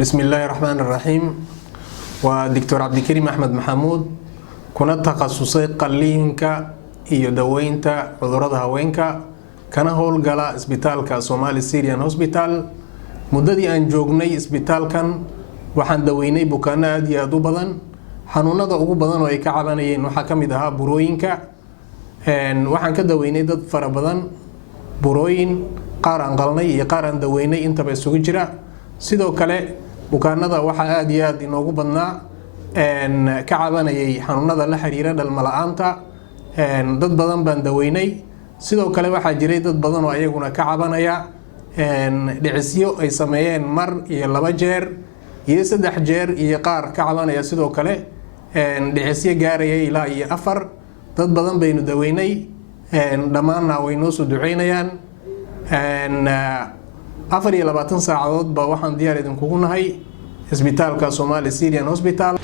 بسم الله الرحمن الرحيم ودكتور عبد الكريم أحمد محمود كنا تخصصي قلينكا iyo daweynta cudurrada haweenka kana howlgala isbitaalka Somali Syrian Hospital muddadii aan joognay isbitaalkan waxaan daweynay bukaanno aad iyo aad u badan xanuunada ugu badan oo ay ka cabanayeen waxa kamid ahaa burooyinka waxaan ka daweynay dad fara badan burooyin qaar aan qalnay iyo qaar aan daweynay intaba isugu jira sidoo kale bukaanada waxa aad iyo aad inoogu badnaa ka cabanayay xanuunada la xiriira dhalmo la'aanta dad badan baan daweynay sidoo kale waxaa jiray dad badan oo ayaguna ka cabanaya dhicisyo ay sameeyeen mar iyo laba jeer iyo saddex jeer iyo qaar ka cabanaya sidoo kale dhicisyo gaaraya ilaa iyo 4 dad badan baynu daweynay dhammaanna way noo soo duceynayaan 24 saacadood ba waxaan diyaar idinkugu nahay isbitaalka Somali Syrian Hospital